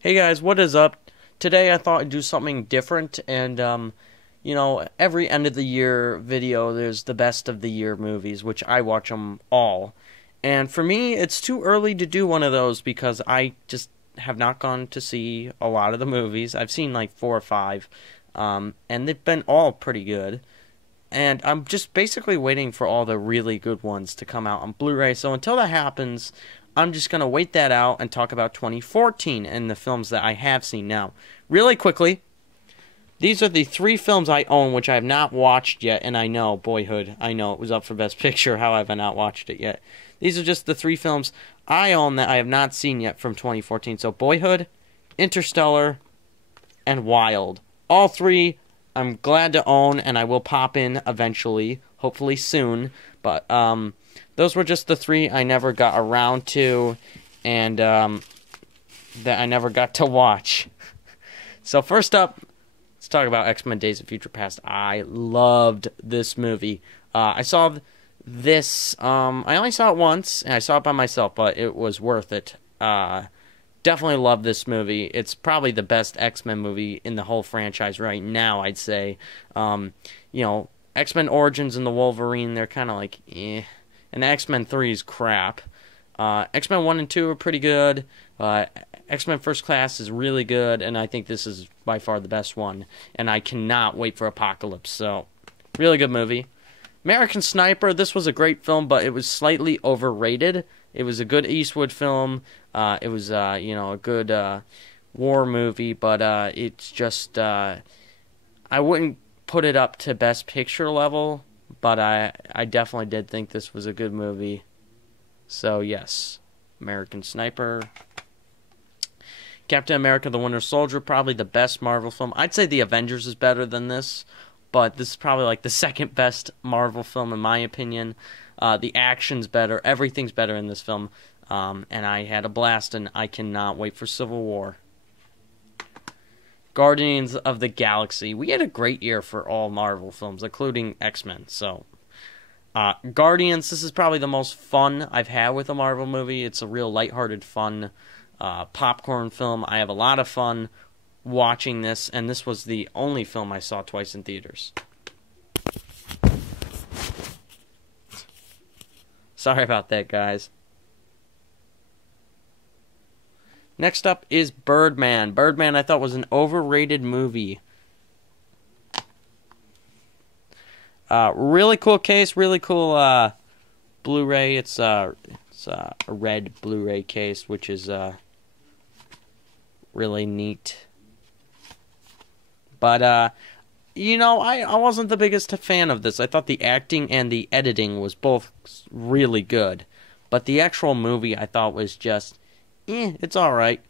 Hey guys, what is up? Today I thought I'd do something different and every end of the year video there's the best of the year movies, which I watch them all. And for me, it's too early to do one of those because I just have not gone to see a lot of the movies. I've seen like 4 or 5, and they've been all pretty good. And I'm just basically waiting for all the really good ones to come out on Blu-ray. So until that happens, I'm just going to wait that out and talk about 2014 and the films that I have seen now. Really quickly, these are the 3 films I own which I have not watched yet, and I know, Boyhood, I know it was up for Best Picture, how have I not watched it yet? These are just the 3 films I own that I have not seen yet from 2014. So Boyhood, Interstellar, and Wild. All 3 I'm glad to own, and I will pop in eventually, hopefully soon. But those were just the 3 I never got around to, and that I never got to watch. So first up, let's talk about X-Men: Days of Future Past. I loved this movie. I saw this. I only saw it once, and I saw it by myself, but it was worth it. Definitely love this movie. It's probably the best X-Men movie in the whole franchise right now, I'd say. X-Men Origins and the Wolverine, they're kind of like, eh. And the X-Men 3 is crap. X-Men 1 and 2 are pretty good. X-Men First Class is really good, and I think this is by far the best one. And I cannot wait for Apocalypse, so really good movie. American Sniper, this was a great film, but it was slightly overrated. It was a good Eastwood film. It was, a good war movie, but it's just, I wouldn't put it up to Best Picture level, but I definitely did think this was a good movie. So, yes, American Sniper. Captain America: The Winter Soldier, probably the best Marvel film. I'd say The Avengers is better than this, but this is probably like the second best Marvel film in my opinion. The action's better. Everything's better in this film. And I had a blast, and I cannot wait for Civil War. Guardians of the Galaxy. We had a great year for all Marvel films, including X-Men. So, Guardians, this is probably the most fun I've had with a Marvel movie. It's a real lighthearted, fun popcorn film. I have a lot of fun watching this, and this was the only film I saw twice in theaters. Sorry about that, guys. Next up is Birdman. Birdman, I thought, was an overrated movie. Really cool case, really cool Blu-ray. It's a red Blu-ray case, which is really neat. But I wasn't the biggest fan of this. I thought the acting and the editing was both really good. But the actual movie I thought was just, it's alright.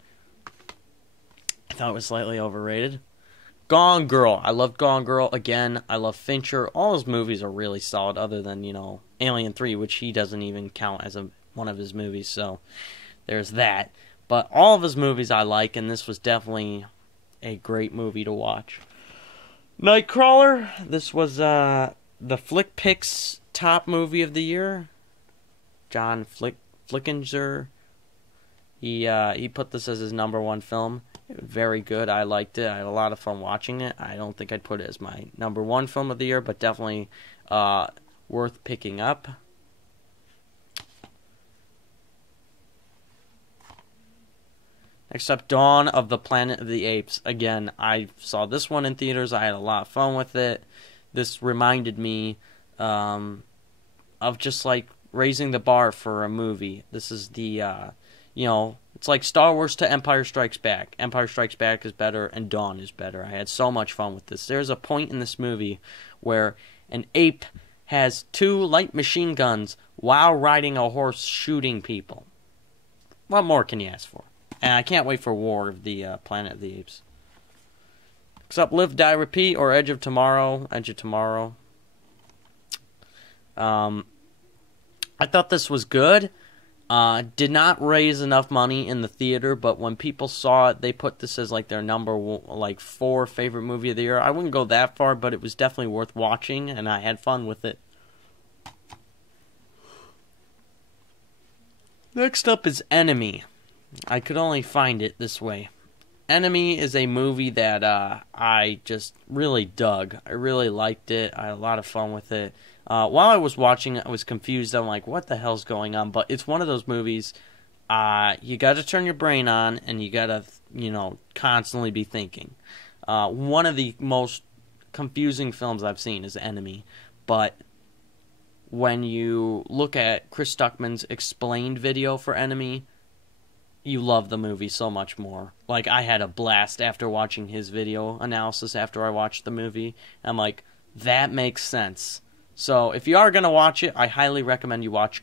I thought it was slightly overrated. Gone Girl. I love Gone Girl. Again, I love Fincher. All his movies are really solid other than, Alien 3, which he doesn't even count as one of his movies. So, there's that. But all of his movies I like, and this was definitely a great movie to watch. Nightcrawler. This was the FlickPix top movie of the year. John Flickinger. He put this as his #1 film. Very good. I liked it. I had a lot of fun watching it. I don't think I'd put it as my #1 film of the year, but definitely worth picking up. Next up, Dawn of the Planet of the Apes. Again, I saw this one in theaters. I had a lot of fun with it. This reminded me of just like raising the bar for a movie. This is the, it's like Star Wars to Empire Strikes Back. Empire Strikes Back is better, and Dawn is better. I had so much fun with this. There's a point in this movie where an ape has 2 light machine guns while riding a horse shooting people. What more can you ask for? And I can't wait for War of the Planet of the Apes. Next up, Live, Die, Repeat, or Edge of Tomorrow. Edge of Tomorrow. I thought this was good. Did not raise enough money in the theater, but when people saw it, they put this as like their #4 favorite movie of the year. I wouldn't go that far, but it was definitely worth watching, and I had fun with it. Next up is Enemy. I could only find it this way. Enemy is a movie that I just really dug. I really liked it. I had a lot of fun with it. While I was watching it, I was confused. I'm like, what the hell's going on? But it's one of those movies, you got to turn your brain on, and you got to, constantly be thinking. One of the most confusing films I've seen is Enemy. But when you look at Chris Stuckman's explained video for Enemy, you love the movie so much more. Like, I had a blast after watching his video analysis after I watched the movie. I'm like, that makes sense. So, if you are going to watch it, I highly recommend you watch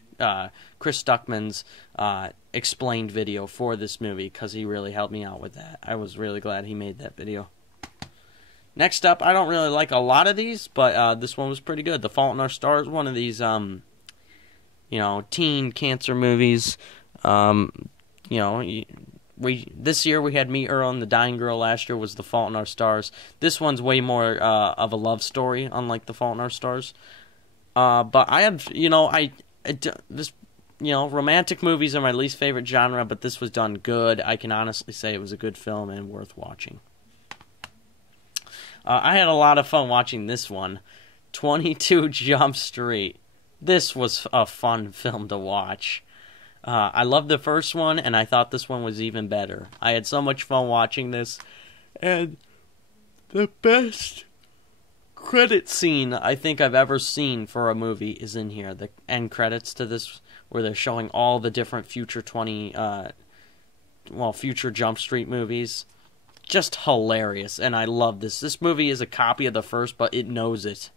Chris Stuckman's explained video for this movie, because he really helped me out with that. I was really glad he made that video. Next up, I don't really like a lot of these, but this one was pretty good. The Fault in Our Stars, one of these, teen cancer movies. This year we had Meet Earl and the Dying Girl. Last year was The Fault in Our Stars. This one's way more of a love story, unlike The Fault in Our Stars. But I have, romantic movies are my least favorite genre, but this was done good. I can honestly say it was a good film and worth watching. I had a lot of fun watching this one, 22 Jump Street. This was a fun film to watch. I loved the first one, and I thought this one was even better. I had so much fun watching this, and the best credit scene I think I've ever seen for a movie is in here. The end credits to this, where they're showing all the different future future Jump Street movies. Just hilarious, and I love this. This movie is a copy of the first, but it knows it.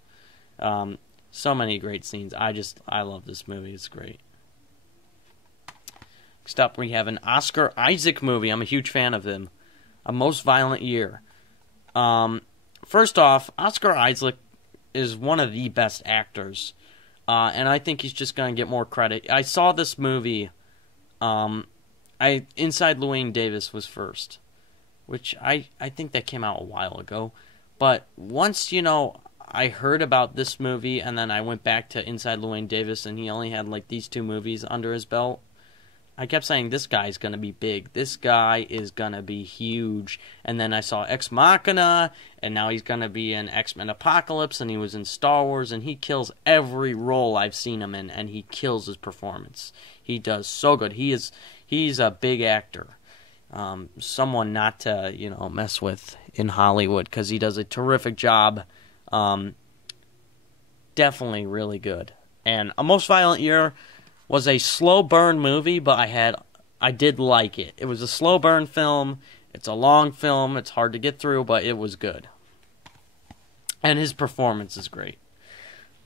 So many great scenes. I love this movie. It's great. Next up, we have an Oscar Isaac movie. I'm a huge fan of him. A Most Violent Year. First off, Oscar Isaac is one of the best actors. And I think he's just going to get more credit. I saw this movie. Inside Llewyn Davis was first, which I think that came out a while ago. But once, I heard about this movie, and then I went back to Inside Llewyn Davis, and he only had, these two movies under his belt, I kept saying, this guy's going to be big. This guy is going to be huge. And then I saw Ex Machina, and now he's going to be in X-Men Apocalypse, and he was in Star Wars, and he kills every role I've seen him in, and he kills his performance. He does so good. He's a big actor. Someone not to, mess with in Hollywood, because he does a terrific job. Definitely really good. And A Most Violent Year was a slow burn movie, but I did like it. It was a slow burn film. It's a long film. It's hard to get through, but it was good. And his performance is great.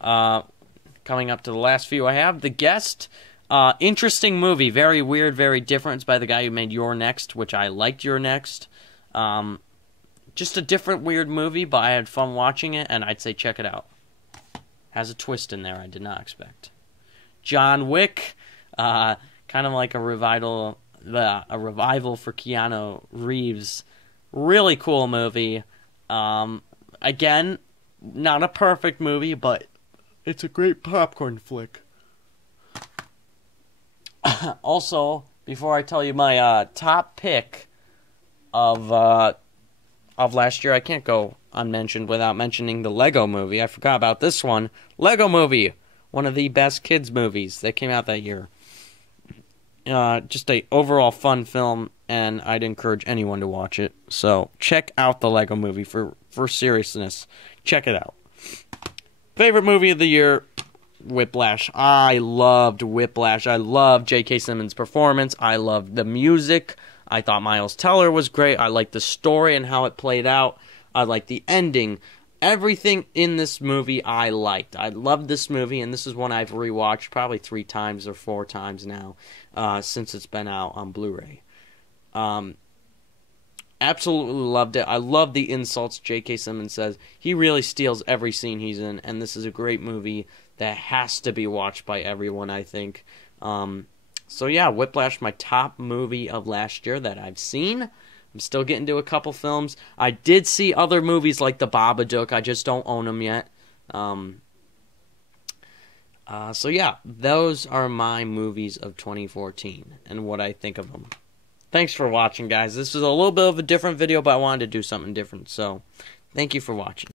Coming up to the last few I have, The Guest. Interesting movie. Very weird, very different. It's by the guy who made You're Next, which I liked You're Next. Just a different weird movie, but I had fun watching it, and I'd say check it out. Has a twist in there I did not expect. John Wick, kind of like a revival for Keanu Reeves. Really cool movie. Again, not a perfect movie, but it's a great popcorn flick. Also, before I tell you my top pick of last year, I can't go unmentioned without mentioning the Lego Movie. I forgot about this one. Lego Movie, one of the best kids movies that came out that year. Just a overall fun film, and I'd encourage anyone to watch it. So check out the Lego Movie for seriousness. Check it out. Favorite movie of the year, Whiplash. I loved Whiplash. I loved J.K. Simmons' performance. I loved the music. I thought Miles Teller was great. I liked the story and how it played out. I liked the ending. Everything in this movie I liked. I loved this movie, and this is one I've rewatched probably 3 times or 4 times now since it's been out on Blu-ray. Absolutely loved it. I love the insults J.K. Simmons says. He really steals every scene he's in, and this is a great movie that has to be watched by everyone, I think. So yeah, Whiplash, my top movie of last year that I've seen. I'm still getting to a couple films. I did see other movies like The Babadook. I just don't own them yet. So yeah, those are my movies of 2014 and what I think of them. Thanks for watching, guys. This was a little bit of a different video, but I wanted to do something different. So, thank you for watching.